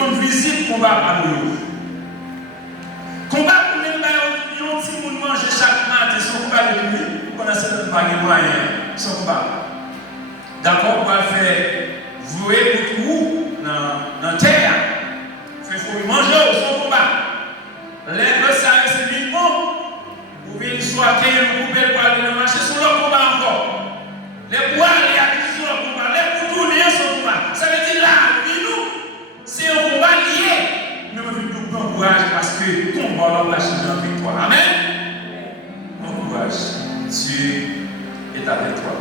rendre visible combat à nous. Combat pour nous, nous si nous mangeons chaque matin, son combat de lui, on a certainement pas de moyens, son combat. D'accord, on va faire vouer pour vous dans la terre. Il faut manger son combat. Les ça c'est uniquement. Vous pouvez soit vous pouvez le marché sur le combat encore. Les bois, les acquis sur le combat, les pour tourner sur le combat. Ça veut dire là, nous, c'est un combat lié. Nous devons nous prendre courage parce que ton combat va changer en victoire. Amen. Bon courage. Dieu est avec toi.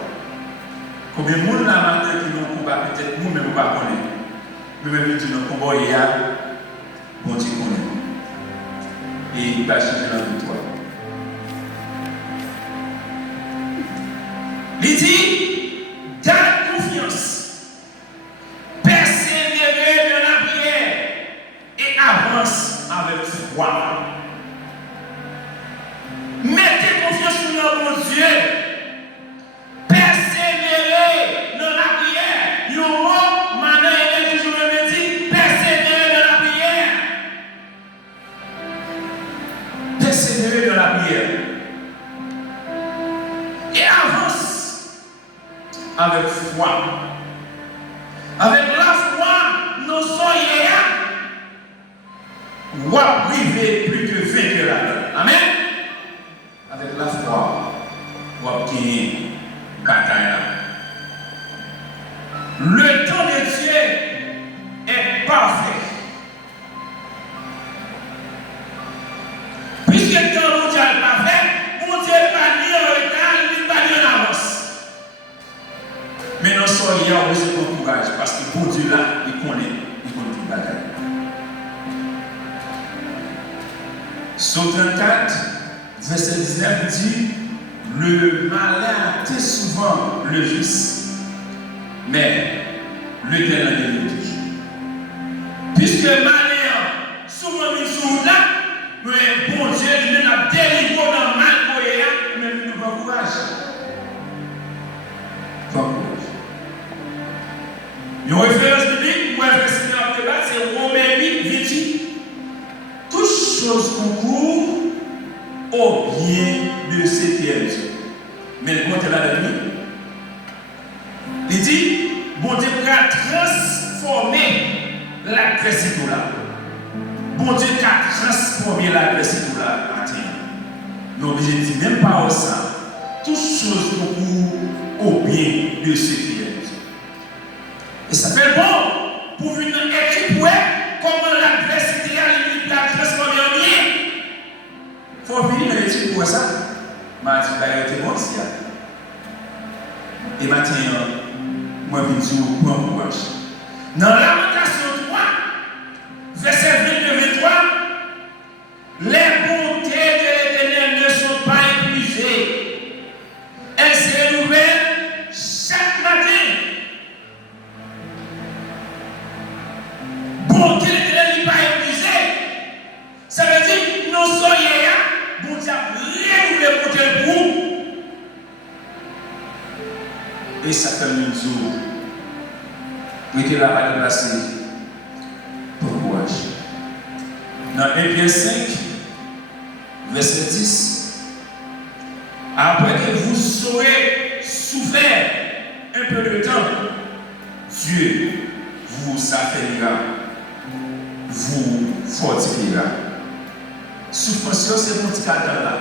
Combien de monde là maintenant qui nous combat, peut-être nous-mêmes nous ne pas connaître. Nous-mêmes nous disons combat hier, bon Dieu connaît. Et il va changer la victoire. Il dit, garde confiance, persévérer dans la prière et avance avec foi. Mettez confiance sur notre Dieu, persévérer dans la prière. Yo, maintenant, il est toujours le dit, persévérer dans la prière. Persévérer dans la prière. Et avance avec foi. Avec la foi, nous soyons ou à priver plus que vainqueur. Amen. Avec la foi, ou à gagner bataille. Le temps de Dieu est parfait. Puisque le temps de Dieu est parfait, mon Dieu n'est pas ni en retard, ni pas ni en avance. Mais nous sommes là, on besoin de courage parce que pour Dieu là, il connaît toute bataille. Psaume 34, verset 19 dit, le malin atteint souvent le vice, mais l'Éternel est toujours. Puisque malin souvent nous sommes là, mais bon Dieu, il nous a délivré dans le mal, mais nous nous avons courage. Une référence biblique pour investir dans le débat, c'est Romains 8, 28. Toutes choses concourent au bien de ceux qui aiment Dieu. Mais le bon Dieu là de lui, il dit, bon Dieu va transformer la grâce là. Bon Dieu va transformer la grâce là. Nous obligés de dire, même pas au ça, toutes choses concourent au bien de ceux qui aiment Dieu. Et ça fait bon pour une équipe, comment l'adversité a transformé en bien. Il faut venir dans l'équipe pour ça. Mais tu vas bon ici. Et maintenant, moi, je dis au point courage. Dans Lamentation 3, verset 22-23, les bontés de l'Éternel ne sont pas épuisées. Elles se renouvellent chaque matin. Bonté de l'Éternel n'est pas épuisée. Ça veut dire que nous soyons, bon Dieu, renouveler bonté pour nous. Et ça fait une jour. Mettez la main de placer pour courage. Dans 1 Pierre 5, verset 10, après que vous aurez souffert un peu de temps, Dieu vous affaiblira, vous fortifiera. Souffrance, c'est mon petit cadre là.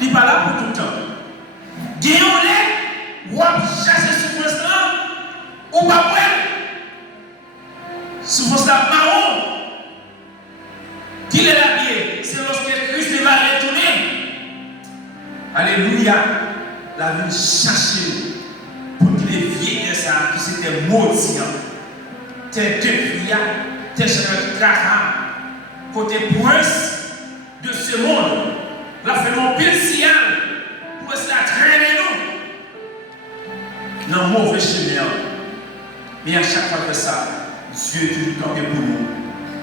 Il n'est pas là pour tout le temps. Guillaume, ou à chasser souffrance là, ou pas prêt. Souffrance là, marron. Qu'il est la vie, c'est lorsque Christ va retourner. Alléluia. La vie chercher pour qu'il ait vieux de ça, qui s'était maudit. Tes deux filles, tes chers caca, côté prince de ce monde, la fait mon pile signal pour se traîner nous. Dans le mauvais chemin. Mais à chaque fois que ça, Dieu est toujours campé pour nous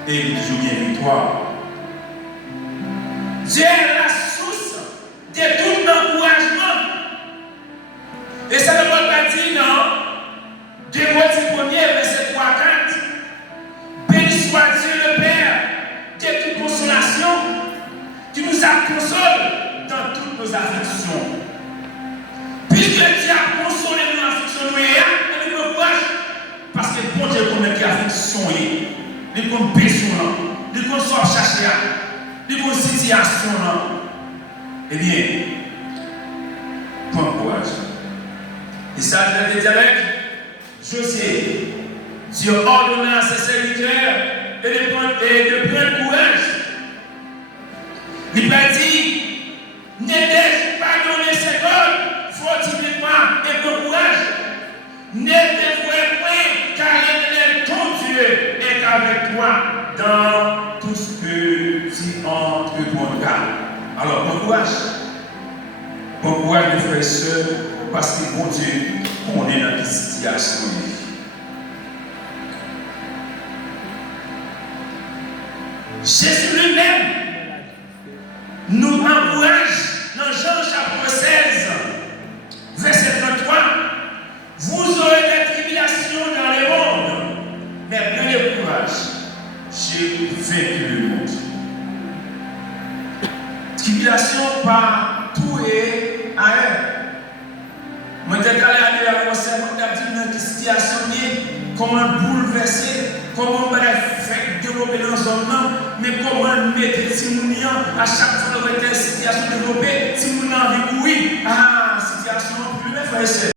et il est toujours bien victoire. Dieu est la source de tout encouragement. Et ça ne veut pas dire non. 2 Timothée 1, verset 3 à 4. console dans toutes nos afflictions. Puisque Dieu a consolé nos afflictions, nous et nous courage. Parce que bon Dieu connaît qui affliction est. Il connaît besoin, il connaît soit chercher, il connaît situation. Eh bien, prends courage. Et ça, je vais te dire avec José. Dieu ordonna à ses serviteurs de prendre courage. Il m'a dit, n'ai-je pas donné ces ordres, fortifie-toi et prends courage. Ne dévouez point, car l'Éternel, ton Dieu, est avec toi dans tout ce que tu entreprendras. Alors, bon courage. Bon courage, mes frères et sœurs, parce que bon Dieu, on est dans une situation. Jésus lui-même nous encourage dans Jean chapitre 16, verset 33. Vous aurez des tribulations dans le monde, mais prenez courage, j'ai vaincu le monde. Tribulation par tout et à un. Moi, je suis allé à la conseil, je suis dans une situation, comment bouleverser, comment faire développer dans zone, mais comment mettre si nous à chaque fois que nous avons une situation développée, si nous avons envie de courir, situation plus frère.